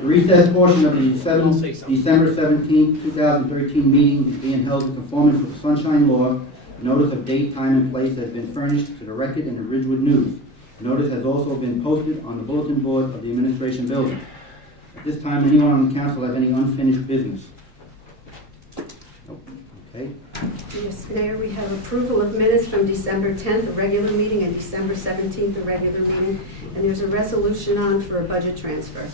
The recess portion of the December 17, 2013 meeting is being held in conformance with the Sunshine Law. A notice of date, time, and place has been furnished to the Record and the Ridgewood News. The notice has also been posted on the bulletin board of the administration building. At this time, anyone on the council have any unfinished business? Nope. Okay. Yes, Mayor, we have approval of minutes from December 10th, the regular meeting, and December 17th, the regular meeting. And there's a resolution on for a budget transfer.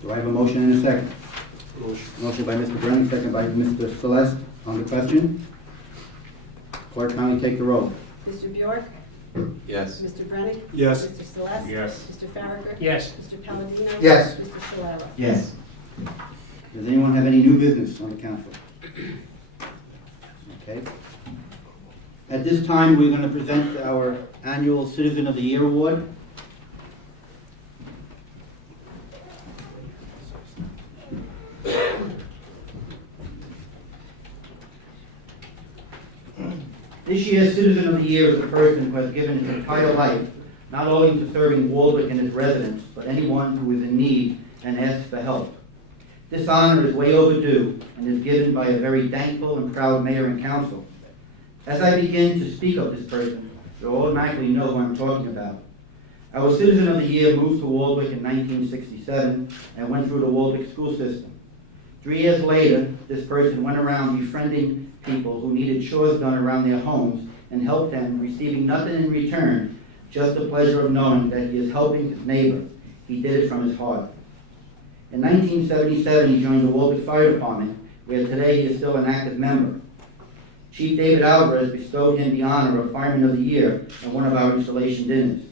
Do I have a motion and a second? Motion by Mr. Brennan, second by Mr. Celeste. On the question, clerk kindly take the roll. Mr. Bjork? Yes. Mr. Brennan? Yes. Mr. Celeste? Yes. Mr. Farragut? Yes. Mr. Palladino? Yes. Mr. Solera? Yes. Does anyone have any new business on the council? Okay. At this time, we're going to present our annual Citizen of the Year Award. This year's Citizen of the Year is a person who has given his entire life not only to serving Waldwick and its residents, but anyone who is in need and asks for help. This honor is way overdue and is given by a very thankful and proud mayor and council. As I begin to speak of this person, you'll automatically know who I'm talking about. Our Citizen of the Year moved to Waldwick in 1967 and went through the Waldwick school system. 3 years later, this person went around befriending people who needed chores done around their homes and helped them, receiving nothing in return, just the pleasure of knowing that he is helping his neighbor. He did it from his heart. In 1977, he joined the Waldwick Fire Department, where today he is still an active member. Chief David Alvarez bestowed him the honor of Fireman of the Year at one of our installation dinners.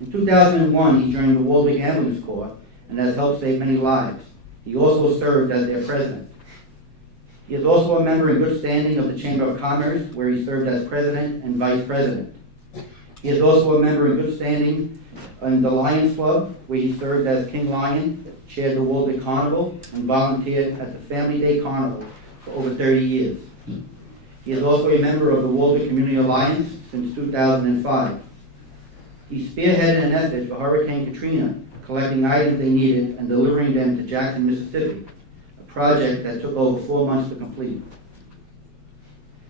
In 2001, he joined the Waldwick Ambulance Corps and has helped save many lives. He also served as their president. He is also a member in good standing of the Chamber of Commerce, where he served as president and vice president. He is also a member in good standing in the Lions Club, where he served as King Lion, chaired the Waldwick Carnival, and volunteered at the Family Day Carnival for over 30 years. He is also a member of the Waldwick Community Alliance since 2005. He spearheaded an effort for Hurricane Katrina, collecting items they needed and delivering them to Jackson, Mississippi, a project that took over 4 months to complete.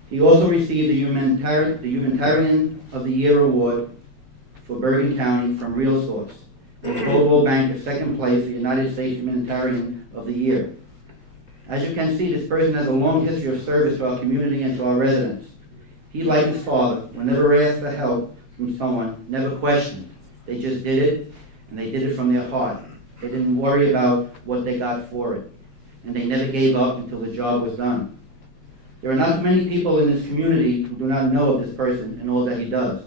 He also received the Humanitarian of the Year Award for Bergen County from RealSource, a global bank of second place for United States Humanitarian of the Year. As you can see, this person has a long history of service to our community and to our residents. He, like his father, whenever asked for help from someone, never questioned. They just did it, and they did it from their heart. They didn't worry about what they got for it, and they never gave up until the job was done. There are not many people in this community who do not know of this person and all that he does.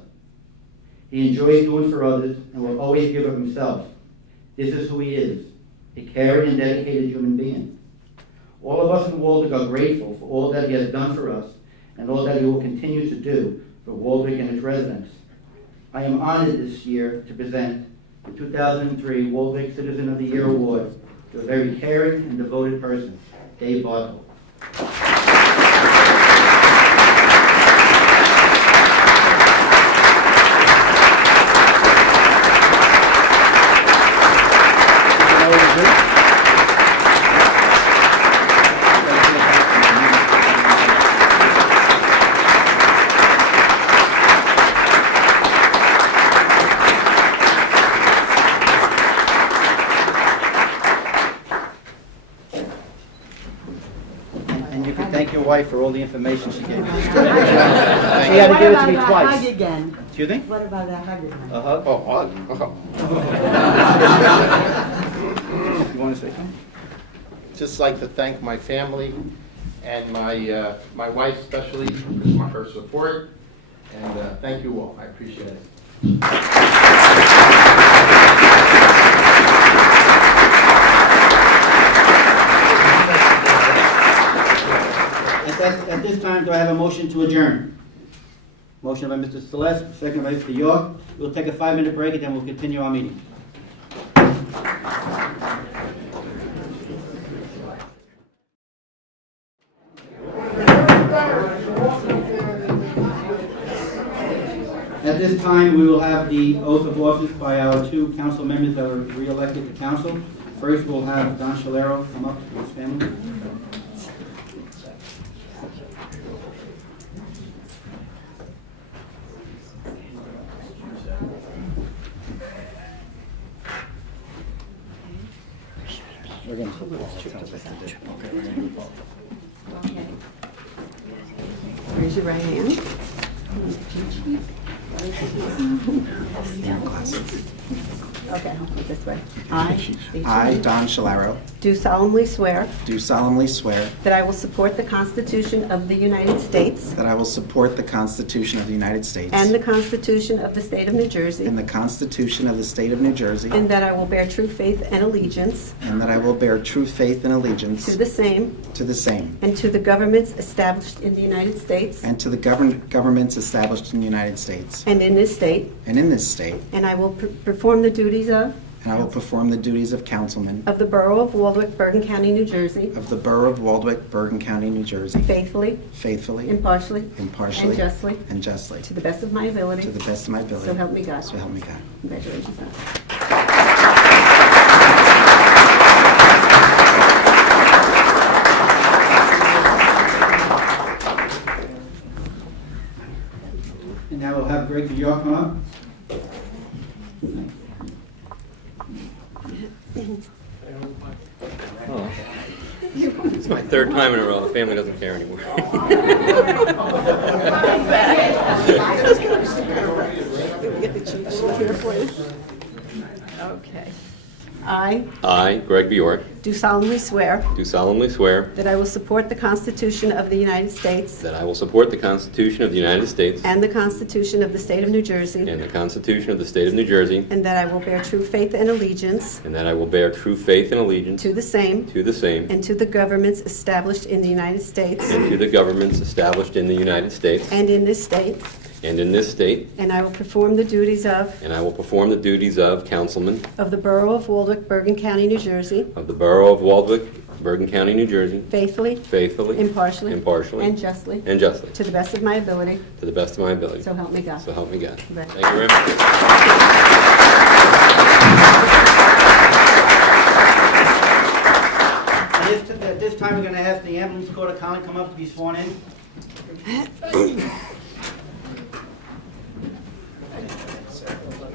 He enjoys doing for others and will always give of himself. This is who he is, a caring and dedicated human being. All of us in Waldwick are grateful for all that he has done for us and all that he will continue to do for Waldwick and its residents. I am honored this year to present the 2003 Waldwick Citizen of the Year Award to a very caring and devoted person, Dave Bartle. And you can thank your wife for all the information she gave you. She had to give it to me What about a twice. hug again? Excuse me? What about a hug again? A hug? Oh, hug. You want to say something? Just like to thank my family and my wife especially for her support, and thank you all. I appreciate it. At this time, do I have a motion to adjourn? Motion by Mr. Celeste, second by Mr. York. We'll take a 5-minute break and then we'll continue our meeting. At this time, we will have the oath of office by our 2 council members that are re-elected to council. First, we'll have Don Shalero come up with his family. Raise your right hand. Okay, I'll put it this way. I, Don Shalaro, Do solemnly swear do solemnly swear that I will support the Constitution of the United States that I will support the Constitution of the United States and the Constitution of the State of New Jersey, and the Constitution of the State of New Jersey, and that I will bear true faith and allegiance and that I will bear true faith and allegiance to the same to the same and to the governments established in the United States and to the governments established in the United States and in this state, and in this state, and I will perform the duties of and I will perform the duties of councilman the Borough of Waldwick, Bergen County, New Jersey, of the Borough of Waldwick, Bergen County, New Jersey, faithfully, faithfully, impartially, impartially, and justly, and justly, to the best of my ability. to the best of my ability. So help me God. So help me God. Congratulations. Don. And now we'll have Greg York come up. It's my third time in a row. The family doesn't care anymore. Get the cheat sheet here for you. Okay. I, Greg Bjork, Do solemnly swear do solemnly swear that I will support the Constitution of the United States that I will support the Constitution of the United States and the Constitution of the State of New Jersey, and the Constitution of the State of New Jersey, and that I will bear true faith and allegiance and that I will bear true faith and allegiance to the same to the same and to the governments established in the United States and to the governments established in the United States and in this state, and in this state, and I will perform the duties of and I will perform the duties of councilman the Borough of Waldwick, Bergen County, New Jersey, of the Borough of Waldwick, Bergen County, New Jersey, faithfully, faithfully, impartially, impartially, and justly, and justly, to the best of my ability. to the best of my ability. So help me God. So help me God. Right. Thank you very much. At this time, we're going to ask the ambulance corps to come up to be sworn in.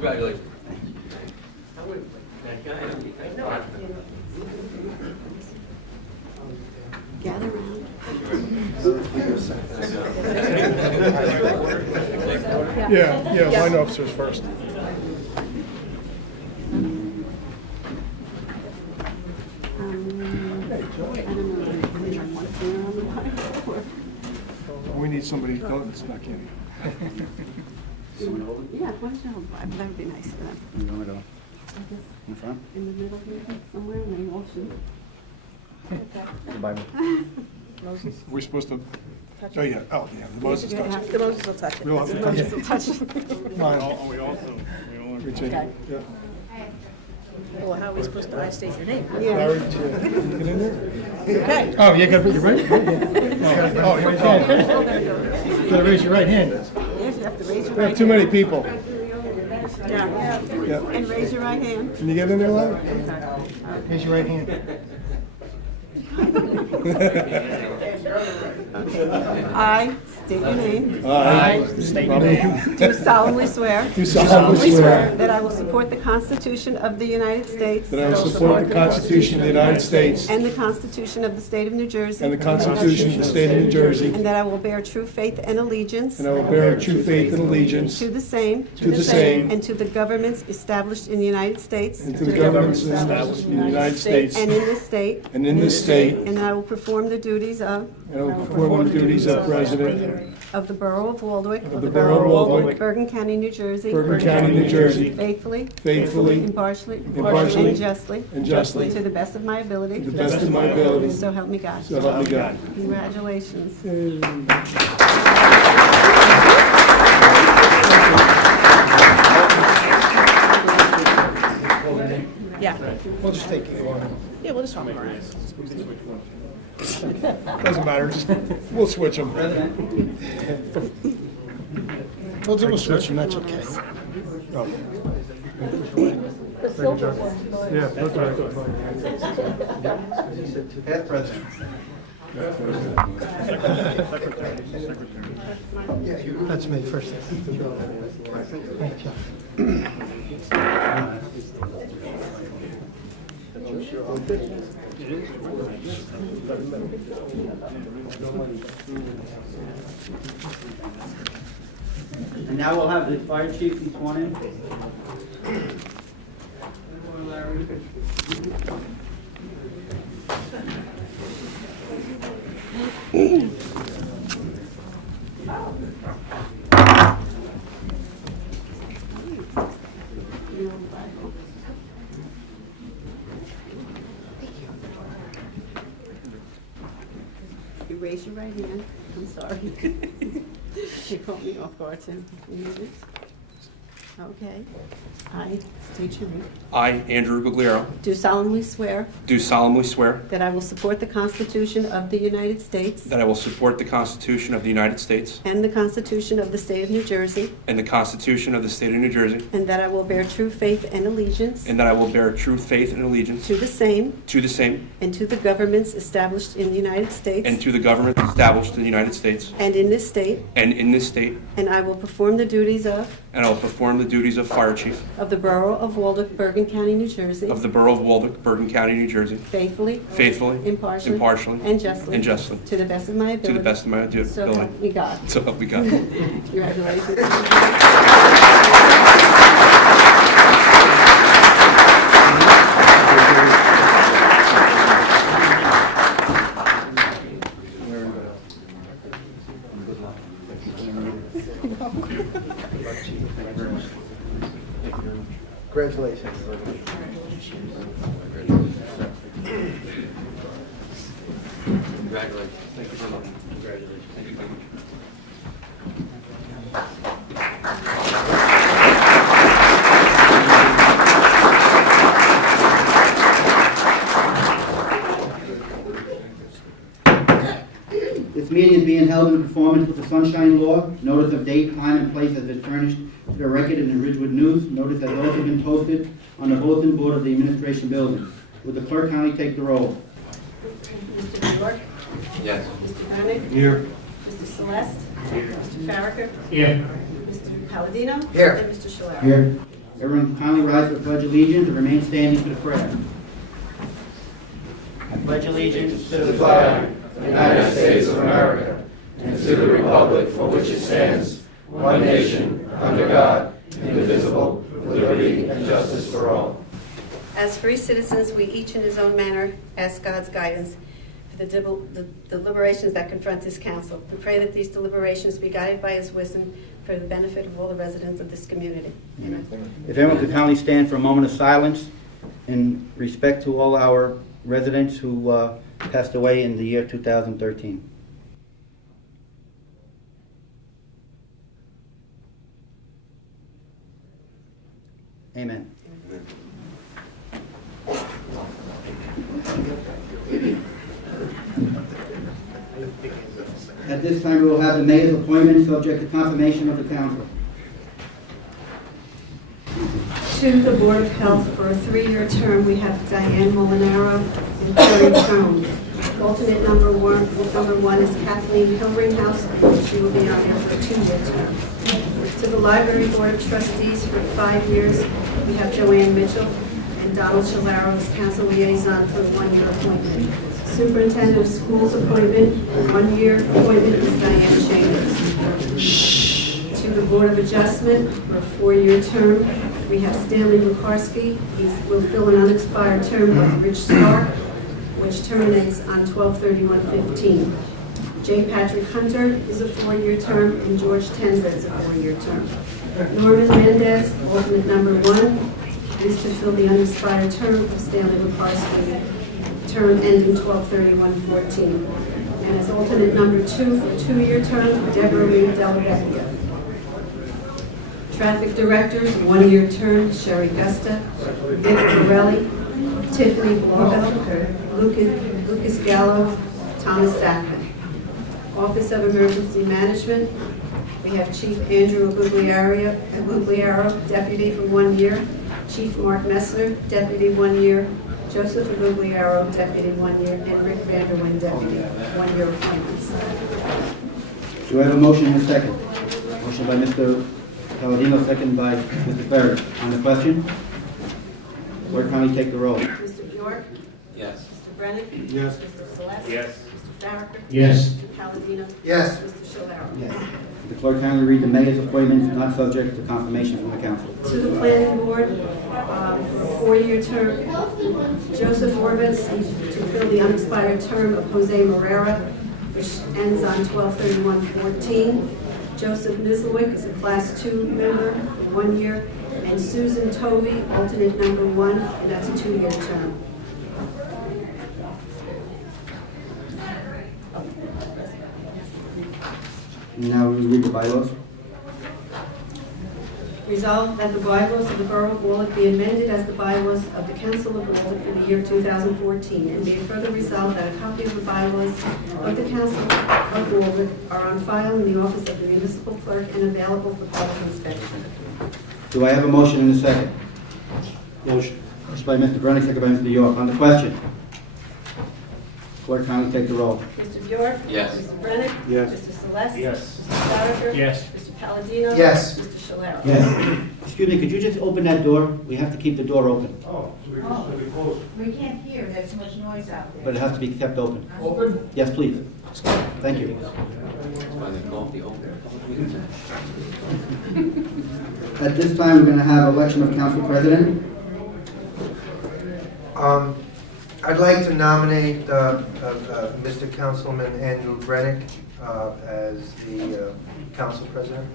Congratulations. Gather around. Yeah, line officers first. We need somebody that's not in. Yeah, why don't you hold, that would be nice for them. You want to go in front? In the middle here, somewhere, and they all should. The Bible. We're supposed to, oh yeah, the Moses touch. The Moses will touch it. We'll have to The touch Moses it. will touch it. Richard, Okay. yeah. Well, how are we supposed to state your name? Yeah. Larry, get in there. Okay. Oh, you gotta put your right hand. Oh, your right hand. You gotta raise your right hand. Yes, you have to raise your We have right too hand. many people. Yeah. Yeah. And raise your right hand. Can you get in there, Larry? Raise your right hand. I state your name. I, Do solemnly swear do solemnly swear that I will support the Constitution of the United States that I will support the Constitution of the United States and the Constitution of the State of New Jersey, and the Constitution of the State of New Jersey, and that I will bear true faith and allegiance and I will bear true faith and allegiance to the same to the same and to the governments established in the United States and to the governments established in the United States and in this state, and in this state, and that I will perform the duties of and I will perform the duties of President the Borough of Waldwick, of the Borough of Waldwick, Bergen County, New Jersey, Bergen County, New Jersey, faithfully, faithfully, impartially, impartially, and justly, and justly, to the best of my ability. to the best of my ability, So help me God. so help me God. Congratulations. Yeah. We'll just take it on. Yeah, we'll just swap them around. Doesn't matter, just, we'll switch them. We'll switch them, that's okay. Oh. The silver one. Yeah, that's right. Past president. That's me first. Thank you. And now we'll have the fire chief be sworn in. You raise your right hand. I'm sorry. You caught me off guard, Tim. You need this? Okay. I state your name. I, Andrew Gugliero, Do solemnly swear do solemnly swear that I will support the Constitution of the United States that I will support the Constitution of the United States and the Constitution of the State of New Jersey, and the Constitution of the State of New Jersey, and that I will bear true faith and allegiance and that I will bear true faith and allegiance to the same to the same and to the governments established in the United States and to the government established in the United States and in this state, and in this state, and I will perform the duties of and I will perform the duties of Fire Chief the Borough of Waldeck, Bergen County, New Jersey, of the Borough of Waldeck, Bergen County, New Jersey, faithfully, faithfully, impartially, impartially, and justly, and justly, to the best of my ability. to the best of my So ability. help me God. So help me God. Congratulations. Congratulations. Thank you very much. Congratulations. Thank you very much. This meeting is being held in conformance with the Sunshine Law. Notice of date, time, and place has been furnished to the record in the Ridgewood News. Notice has also been posted on the bulletin board of the administration building. Would the clerk kindly take the roll? Mr. York? Yes. Mr. Bennett? Here. Mr. Celeste? Mr. Farraker? Here. Mr. Palladino? Here. And Mr. Shalera? Here. Everyone kindly rise for the pledge of allegiance and remain standing for the prayer. I pledge allegiance to the flag of the United States of America, and to the republic for which it stands, one nation, under God, indivisible, with liberty and justice for all. As free citizens, we each in his own manner ask God's guidance for the deliberations that confront this council. We pray that these deliberations be guided by his wisdom for the benefit of all the residents of this community. Amen. If everyone could kindly stand for a moment of silence in respect to all our residents who passed away in the year 2013. Amen. At this time, we will have the mayor's appointment subject to confirmation of the council. To the Board of Health for a 3-year term, we have Diane Molinaro and Terry Trone. Alternate number one is Kathleen Hilringhouse. She will be on there for a 2-year term. To the Library Board of Trustees for 5 years, we have Joanne Mitchell and Donald Shalaro as council liaison for a 1-year appointment. Superintendent of Schools appointment, 1-year appointment is Diane Chambers. To the Board of Adjustment for a 4-year term, we have Stanley Lukarski. He will fill an unexpired term with Rich Stark, which terminates on 12/31/15. J. Patrick Hunter is a 4-year term, and George Tenza is a 4-year term. Norman Mendez, alternate number 1, is to fill the unexpired term of Stanley Lukarski, term ending 12/31/14. And as alternate number 2 for a 2-year term, Deborah Reed Delavecchia. Traffic Directors, 1-year term, Sherry Gusta, Vic Borelli, Tiffany Blauvelt, Lucas Gallo, Thomas Sackman. Office of Emergency Management, we have Chief Andrew Gugliaro, Deputy for 1 year, Chief Mark Messner, Deputy 1 year, Joseph Agugliaro, Deputy 1 year, and Rick Vanderwyn, Deputy 1 year appointments. Do I have a motion and a second? Motion by Mr. Palladino, second by Mr. Farragut. On the question? Clerk, kindly take the roll. Mr. Bjork? Yes. Mr. Brennan? Yes. Mr. Celeste? Yes. Mr. Farragut? Yes. Mr. Palladino? Yes. Mr. Shalaro? Yes. The clerk kindly read the mayor's appointments not subject to confirmation from the council. To the planning board, for a 4-year term, Joseph Orvitz to fill the unexpired term of Jose Morera, which ends on 12/31/14. Joseph Mislewick is a Class 2 member for 1 year, and Susan Tovey, alternate number 1, and that's a 2-year term. Now we read the bylaws. Resolved that the bylaws of the Borough of Warwick be amended as the bylaws of the Council of Warwick for the year 2014, and be it further resolved that a copy of the bylaws of the Council of Warwick are on file in the office of the municipal clerk and available for public inspection. Do I have a motion and a second? Motion. Motion by Mr. Brennan, second by Mr. York. On the question? Clerk, kindly take the roll. Mr. Bjork? Yes. Mr. Brennan? Yes. Mr. Celeste? Yes. Mr. Farragut? Yes. Mr. Palladino? Yes. Mr. Shalaro? Yes. Excuse me, could you just open that door? We have to keep the door open, We can't hear, there's so much noise out there. but it has to be kept open. Open? Yes, please. Thank you. Why they call it the open. At this time, we're going to have election of council president. I'd like to nominate Mr. Councilman Andrew Brennick as the council president.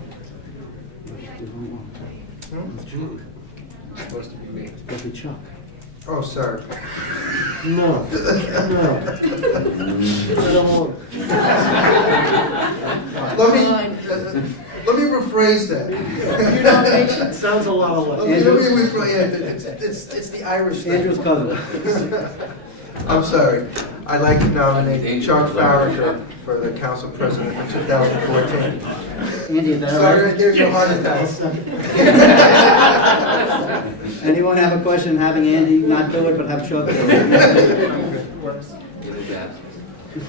Supposed to be me. Mr. Chuck. Oh, sorry. No. Let me rephrase that. Your nomination sounds a lot alike. Let me rephrase it. It's the Irish thing. Andrew's cousin. I'm sorry. I'd like to nominate Chuck Farragut for the council president for 2014. Andy, is that all Sorry, right? there's your heart attack. Anyone have a question, having Andy not do it, but have Chuck do it?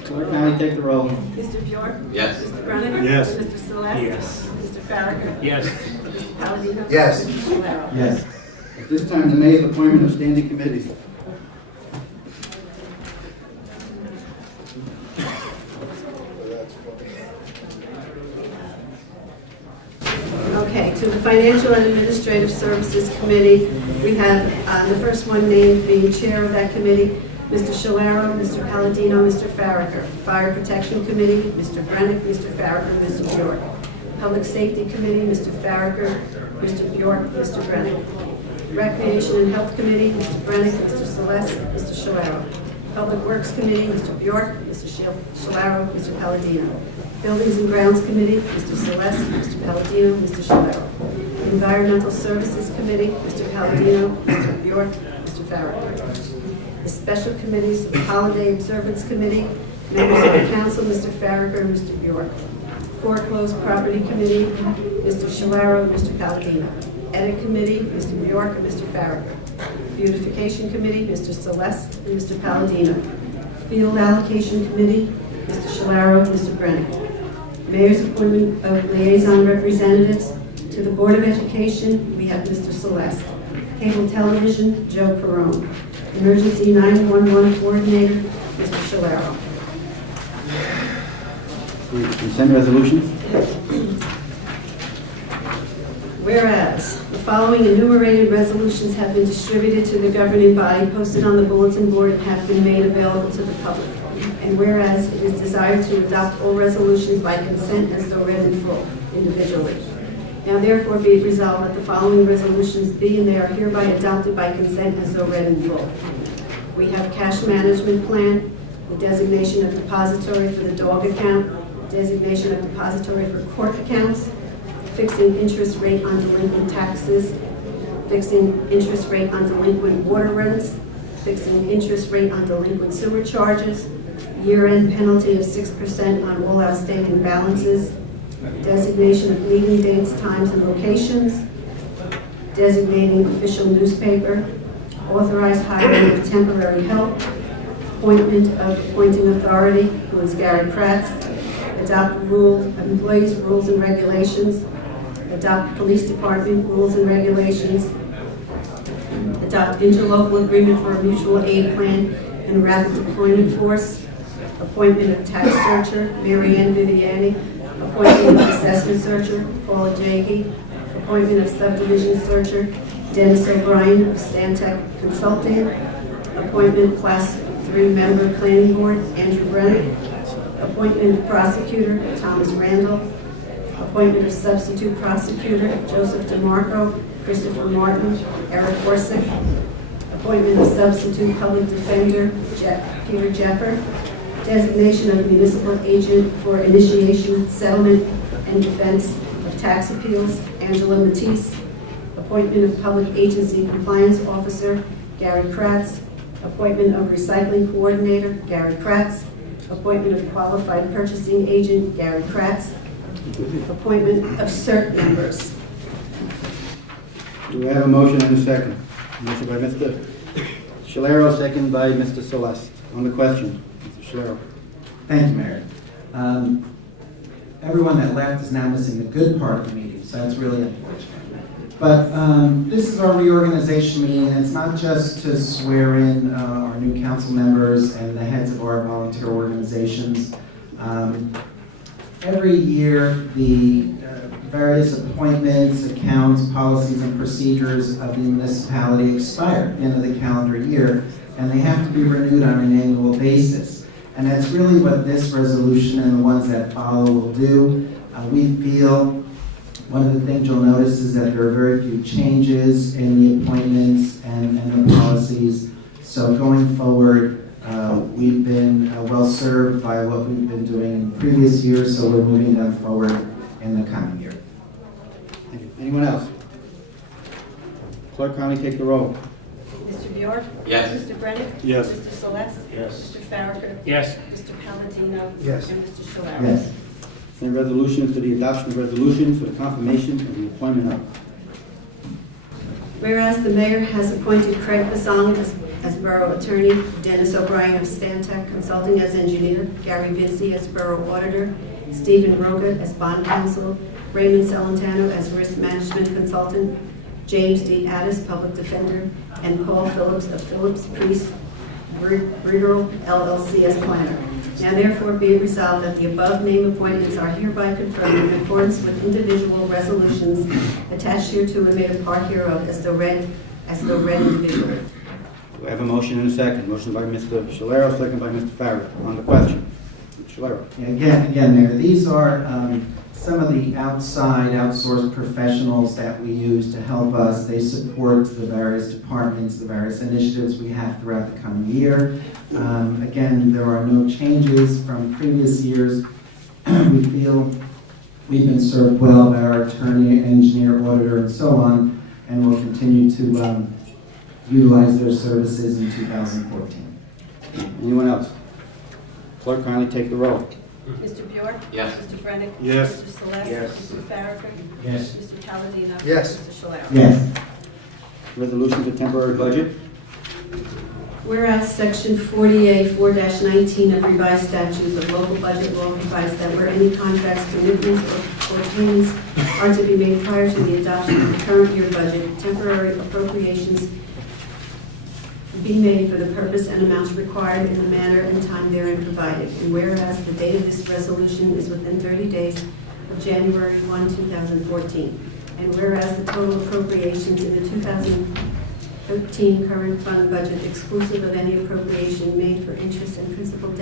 Clerk, kindly take the roll. Mr. Bjork? Yes. Mr. Brennan? Yes. Mr. Celeste? Yes. Mr. Farragut? Yes. Mr. Palladino? Yes. Mr. Shalaro? Yes. At this time, the mayor's appointment of standing committees. Okay, to the Financial and Administrative Services Committee, we have the first one named being chair of that committee, Mr. Shalaro, Mr. Palladino, Mr. Farragut. Fire Protection Committee, Mr. Brennick, Mr. Farragut, Mr. Bjork. Public Safety Committee, Mr. Farragut, Mr. Bjork, Mr. Brennick. Recreation and Health Committee, Mr. Brennick, Mr. Celeste, Mr. Shalaro. Public Works Committee, Mr. Bjork, Mr. Shalaro, Mr. Palladino. Buildings and Grounds Committee, Mr. Celeste, Mr. Palladino, Mr. Shalaro. Environmental Services Committee, Mr. Palladino, Mr. Bjork, Mr. Farragut. The Special Committees, the Holiday Observance Committee, members of the Council, Mr. Farragut and Mr. Bjork. Foreclosed Property Committee, Mr. Shalaro and Mr. Palladino. Edit Committee, Mr. Bjork and Mr. Farragut. Beautification Committee, Mr. Celeste and Mr. Palladino. Field Allocation Committee, Mr. Shalaro and Mr. Brennick. Mayor's appointment of liaison representatives. To the Board of Education, we have Mr. Celeste. Cable Television, Joe Perone. Emergency 911 Coordinator, Mr. Shalaro. Consent resolutions. Whereas, the following enumerated resolutions have been distributed to the governing body, posted on the bulletin board, and have been made available to the public. And whereas it is desired to adopt all resolutions by consent as though read in full, individually. Now therefore be it resolved that the following resolutions be and they are hereby adopted by consent as though read in full. We have cash management plan, the designation of depository for the dog account, designation of depository for court accounts, fixing interest rate on delinquent taxes, fixing interest rate on delinquent water rents, fixing interest rate on delinquent sewer charges, year-end penalty of 6% on all outstanding balances, designation of meeting dates, times, and locations, designating official newspaper, authorize hiring of temporary help, appointment of appointing authority, who is Gary Kratz, adopt employees' rules and regulations, adopt police department rules and regulations, adopt interlocal agreement for a mutual aid plan and rapid deployment force, appointment of tax searcher, Mary Ann Viviani, appointment of assessment searcher, Paula Jakey, appointment of subdivision searcher, Dennis O'Brien of Stantec Consulting, appointment class 3 member planning board, Andrew Brennan, appointment of prosecutor, Thomas Randall, appointment of substitute prosecutor, Joseph DeMarco, Christopher Martin, Eric Corsick, appointment of substitute public defender, Peter Jeffer, designation of municipal agent for initiation, settlement, and defense of tax appeals, Angela Matisse, appointment of public agency compliance officer, Gary Kratz, appointment of recycling coordinator, Gary Kratz, appointment of qualified purchasing agent, Gary Kratz, appointment of CERT members. Do we have a motion and a second? Motion by Mr. Shalero, second by Mr. Celeste. On the question, Mr. Shalero. Thank you, Mayor. Everyone that left is now missing the good part of the meeting, so that's really unfortunate. But this is our reorganization meeting, and it's not just to swear in our new council members and the heads of our volunteer organizations. Every year, the various appointments, accounts, policies, and procedures of the municipality expire at the end of the calendar year, and they have to be renewed on an annual basis. And that's really what this resolution and the ones that follow will do. We feel one of the things you'll notice is that there are very few changes in the appointments and the policies. So going forward, we've been well served by what we've been doing in previous years, so we're moving them forward in the coming year. Thank you. Anyone else? Clerk, kindly take the roll. Mr. Bjork? Yes. Mr. Brennan? Yes. Mr. Celeste? Yes. Mr. Farragut? Yes. Mr. Palladino? Yes. And Mr. Shalaro? Yes. Any resolution for the adoption of resolution for the confirmation of the appointment of. Whereas the mayor has appointed Craig Basong as borough attorney, Dennis O'Brien of Stantec Consulting as engineer, Gary Vinci as borough auditor, Stephen Roga as bond counsel, Raymond Celentano as risk management consultant, James D. Addis, public defender, and Paul Phillips of Phillips Priest Regal LLC as planner. Now therefore be it resolved that the above named appointments are hereby confirmed in accordance with individual resolutions attached hereto and made a part hereof as the read individual. Do I have a motion and a second? Motion by Mr. Shalero, second by Mr. Farragut. On the question, Mr. Shalero. Yeah, again, Mayor, these are some of the outsourced professionals that we use to help us. They support the various departments, the various initiatives we have throughout the coming year. Again, there are no changes from previous years. We feel we've been served well by our attorney, engineer, auditor, and so on, and we'll continue to utilize their services in 2014. Anyone else? Clerk, kindly take the roll. Mr. Bjork? Yes. Mr. Brennan? Yes. Mr. Celeste? Yes. Mr. Farragut? Yes. Mr. Palladino? Yes. Mr. Shalaro? Yes. Resolution for temporary budget. Whereas Section 40A-4-19 of revised statutes of local budget law provides that where any contracts, commitments, or payments are to be made prior to the adoption of the current year budget, temporary appropriations be made for the purpose and amounts required in the manner and time therein provided. And whereas the date of this resolution is within 30 days of January 1, 2014. And whereas the total appropriations in the 2013 current fund budget, exclusive of any appropriation made for interest and principal of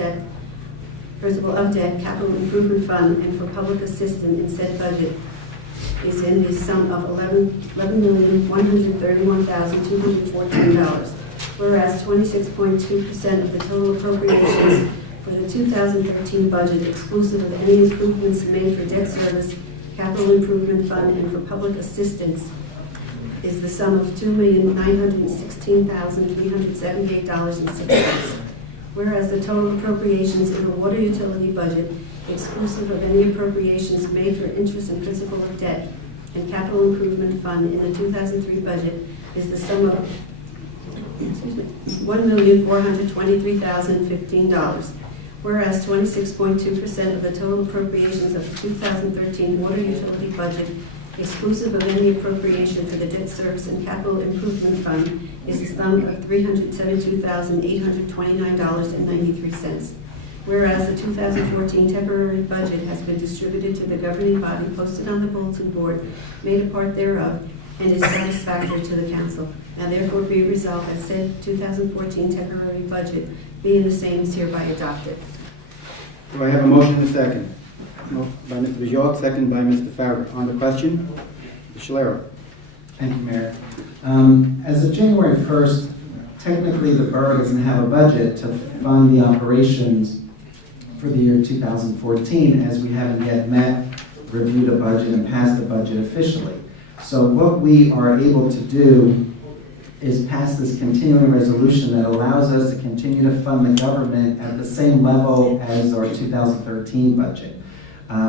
debt, capital improvement fund, and for public assistance in said budget, is in the sum of $11,131,214. Whereas 26.2% of the total appropriations for the 2013 budget, exclusive of any improvements made for debt service, capital improvement fund, and for public assistance, is the sum of $2,916,378.06. Whereas the total appropriations in the water utility budget, exclusive of any appropriations made for interest and principal of debt, and Capital Improvement Fund in the 2003 budget is the sum of $1,423,015. Whereas 26.2% of the total appropriations of the 2013 water utility budget, exclusive of any appropriation for the debt service and capital improvement fund, is the sum of $372,829.93. Whereas the 2014 temporary budget has been distributed to the governing body, posted on the bulletin board, made a part thereof, and is satisfactory to the council. Now therefore be resolved that said 2014 temporary budget being the same is hereby adopted. Do I have a motion and a second? Motion by Mr. Bajork, second by Mr. Farrer. On the question, Mr. Scalera. Thank you, Mayor. As of January 1st, technically the borough doesn't have a budget to fund the operations for the year 2014, as we haven't yet met, reviewed a budget, and passed the budget officially. So what we are able to do is pass this continuing resolution that allows us to continue to fund the government at the same level as our 2013 budget.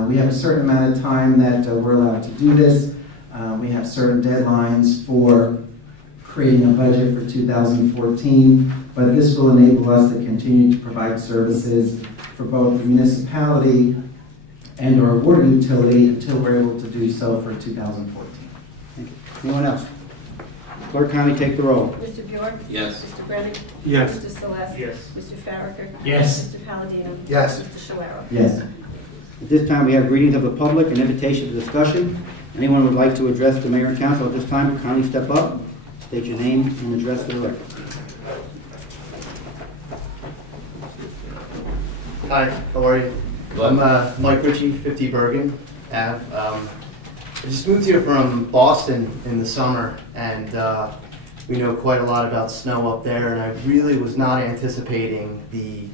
We have a certain amount of time that we're allowed to do this. We have certain deadlines for creating a budget for 2014, but this will enable us to continue to provide services for both the municipality and our water utility until we're able to do so for 2014. Thank you. Anyone else? Clerk, kindly take the roll. Mr. Bjork? Yes. Mr. Brennan? Yes. Mr. Celeste? Yes. Mr. Farrer? Yes. Mr. Palladino? Yes. Mr. Scalera? Yes. At this time, we have greetings of the public and invitation to discussion. Anyone who would like to address the mayor and council at this time, kindly step up, state your name and address for the record. Hi, how are you? I'm Mike Ritchie, 50 Bergen Ave. I just moved here from Boston in the summer, and we know quite a lot about snow up there, and I really was not anticipating the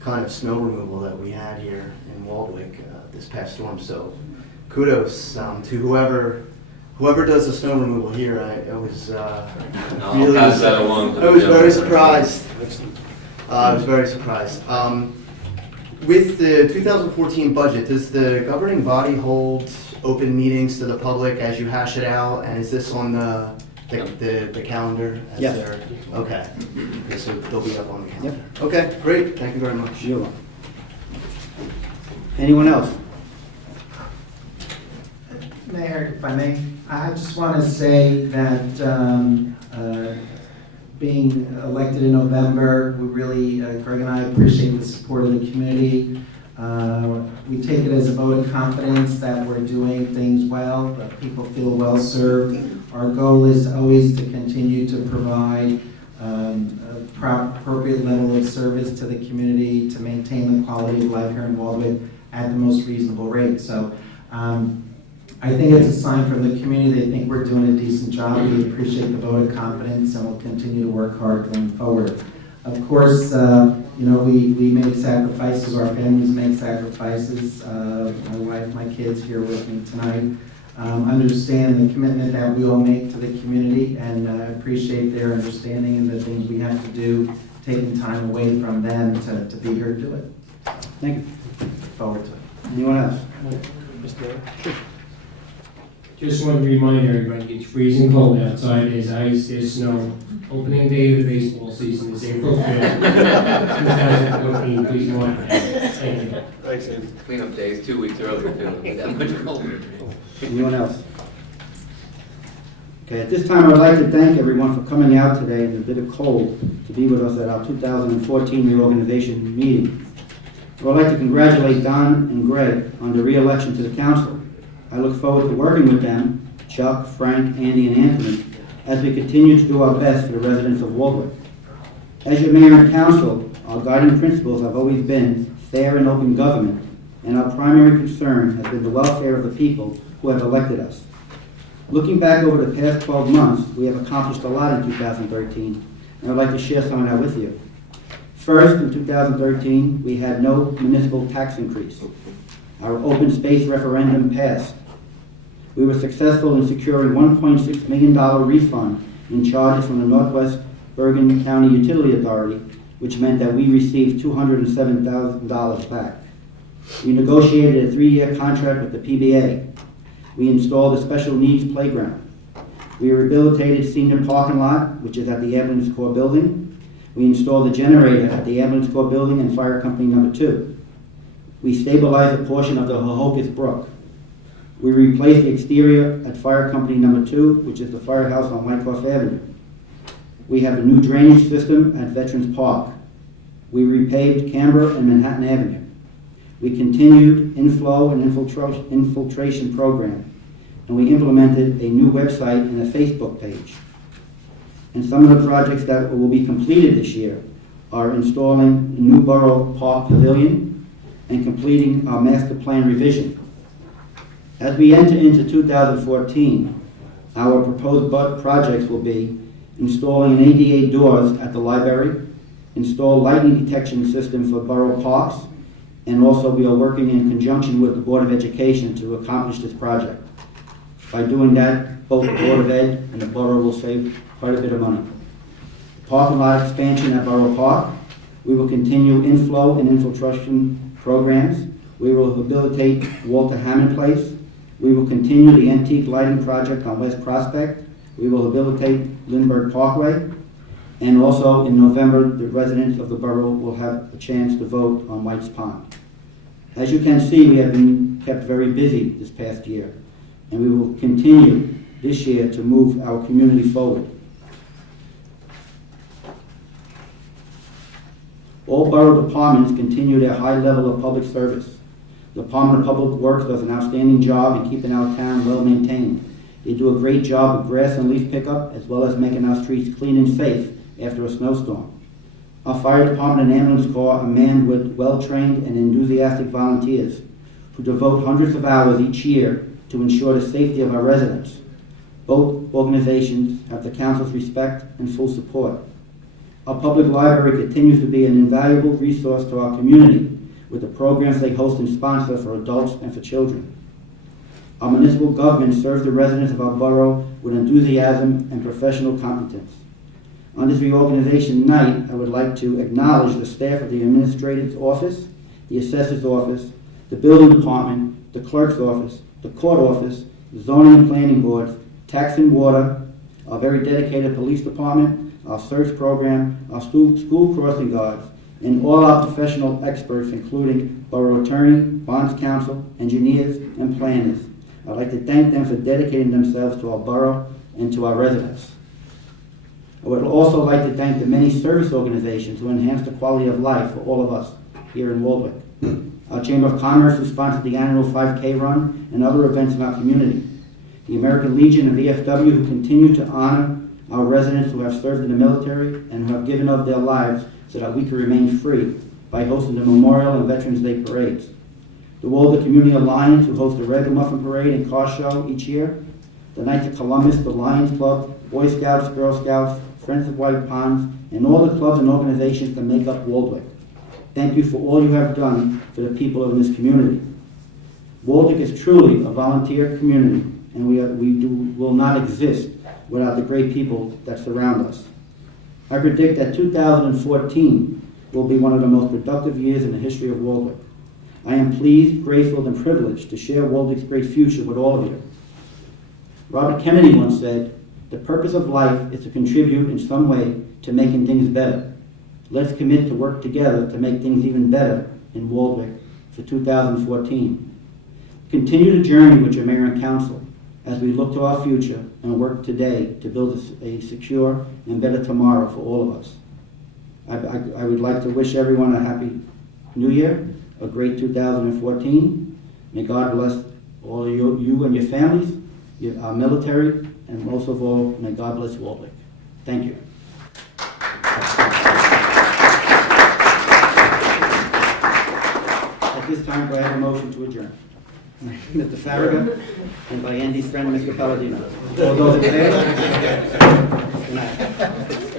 kind of snow removal that we had here in Waldwick this past storm. So kudos to whoever does the snow removal here. I was really pass that along to I was the very gentleman. surprised. I was very surprised. With the 2014 budget, does the governing body hold open meetings to the public as you hash it out? And is this on the calendar? As Yes. Okay. So they'll be up on the calendar. Yep. Okay, great. Thank you very much. You're welcome. Anyone else? Mayor, if I may, I just want to say that being elected in November, we really, Greg and I appreciate the support of the community. We take it as a vote of confidence that we're doing things well, that people feel well served. Our goal is always to continue to provide appropriate level of service to the community, to maintain the quality of life here in Waldwick at the most reasonable rate. So I think it's a sign from the community. They think we're doing a decent job. We appreciate the vote of confidence, and we'll continue to work hard going forward. Of course, we make sacrifices. Our families make sacrifices. My wife, my kids here with me tonight understand the commitment that we all make to the community, and appreciate their understanding and the things we have to do, taking time away from them to be here to do it. Thank you. Look forward to it. Anyone else? Just want to remind everybody, it's freezing cold outside, there's ice, there's snow. Opening day of the baseball season is April 5th, 2014, please mark that. Thank you. Thanks, Andy. Cleanup day is 2 weeks earlier, too. That much colder. Anyone else? Okay, at this time, I would like to thank everyone for coming out today in a bit of cold to be with us at our 2014 reorganization meeting. I would like to congratulate Don and Greg on the re-election to the council. I look forward to working with them, Chuck, Frank, Andy, and Anthony, as we continue to do our best for the residents of Waldwick. As your mayor and council, our guiding principles have always been fair and open government, and our primary concern has been the welfare of the people who have elected us. Looking back over the past 12 months, we have accomplished a lot in 2013, and I'd like to share some of that with you. First, in 2013, we had no municipal tax increase. Our open space referendum passed. We were successful in securing $1.6 million refund in charges from the Northwest Bergen County Utility Authority, which meant that we received $207,000 back. We negotiated a 3-year contract with the PBA. We installed a special needs playground. We rehabilitated senior parking lot, which is at the Ambulance Corps building. We installed a generator at the Ambulance Corps building and Fire Company number 2. We stabilized a portion of the Hohokus Brook. We replaced the exterior at Fire Company number 2, which is the firehouse on Wyckoff Avenue. We have a new drainage system at Veterans Park. We repaved Canberra and Manhattan Avenue. We continued inflow and infiltration program, and we implemented a new website and a Facebook page. And some of the projects that will be completed this year are installing a new Borough Park Pavilion and completing our master plan revision. As we enter into 2014, our proposed projects will be installing an ADA doors at the library, install lightning detection system for borough parks, and also we are working in conjunction with the Board of Education to accomplish this project. By doing that, both the Board of Ed and the borough will save quite a bit of money. Parking lot expansion at Borough Park. We will continue inflow and infiltration programs. We will rehabilitate Walter Hammond Place. We will continue the antique lighting project on West Prospect. We will rehabilitate Lindbergh Parkway. And also in November, the residents of the borough will have a chance to vote on White's Pond. As you can see, we have been kept very busy this past year, and we will continue this year to move our community forward. All borough departments continue their high level of public service. The Department of Public Works does an outstanding job in keeping our town well maintained. They do a great job of grass and leaf pickup, as well as making our streets clean and safe after a snowstorm. Our fire department and ambulance corps are manned with well-trained and enthusiastic volunteers who devote hundreds of hours each year to ensure the safety of our residents. Both organizations have the council's respect and full support. Our public library continues to be an invaluable resource to our community with the programs they host and sponsor for adults and for children. Our municipal government serves the residents of our borough with enthusiasm and professional competence. On this reorganization night, I would like to acknowledge the staff of the administrator's office, the assessor's office, the building department, the clerk's office, the court office, the zoning and planning boards, tax and water, our very dedicated police department, our search program, our school crossing guards, and all our professional experts, including borough attorney, bonds counsel, engineers, and planners. I'd like to thank them for dedicating themselves to our borough and to our residents. I would also like to thank the many service organizations who enhance the quality of life for all of us here in Waldwick. Our Chamber of Commerce, who sponsored the annual 5K run and other events in our community. The American Legion and VFW, who continue to honor our residents who have served in the military and who have given up their lives so that we can remain free by hosting the Memorial and Veterans Day parades. The Waldwick Community Alliance, who hosts the Red Muffin Parade and Car Show each year. The Knights of Columbus, the Lions Club, Boy Scouts, Girl Scouts, Friends of White Ponds, and all the clubs and organizations that make up Waldwick. Thank you for all you have done for the people of this community. Waldwick is truly a volunteer community, and will not exist without the great people that surround us. I predict that 2014 will be one of the most productive years in the history of Waldwick. I am pleased, grateful, and privileged to share Waldwick's great future with all of you. Robert Kennedy once said, "The purpose of life is to contribute in some way to making things better." Let's commit to work together to make things even better in Waldwick for 2014. Continue the journey with your mayor and council as we look to our future and work today to build a secure and better tomorrow for all of us. I would like to wish everyone a happy New Year, a great 2014. May God bless all of you and your families, our military, and most of all, may God bless Waldwick. Thank you. At this time, do I have a motion to adjourn? Mr. Farragut, and by Andy's friend, Mr. Palladino. All those in favor? Good night.